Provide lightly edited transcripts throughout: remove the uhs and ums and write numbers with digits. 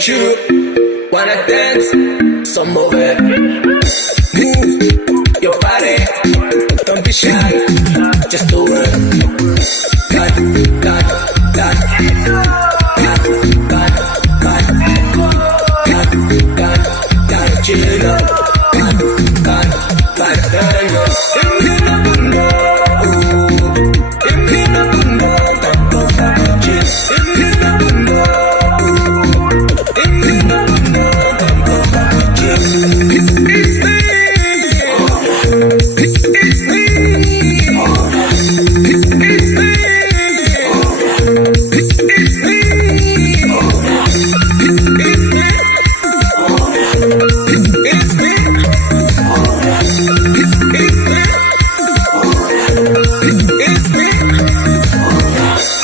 But you wanna dance, so move it. Move your body, don't be shy, just do it. Cut, cut, cut. Cut, cut, cut. Cut, cut, cut. Chill it up. Cut, cut, cut. Impina bungo, impina bungo, tampo tampo chill. Impina bungo, impina bungo, tampo tampo chill. It's me, it's me, it's me, it's me.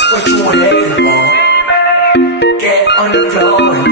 What you waiting for? Get on the floor.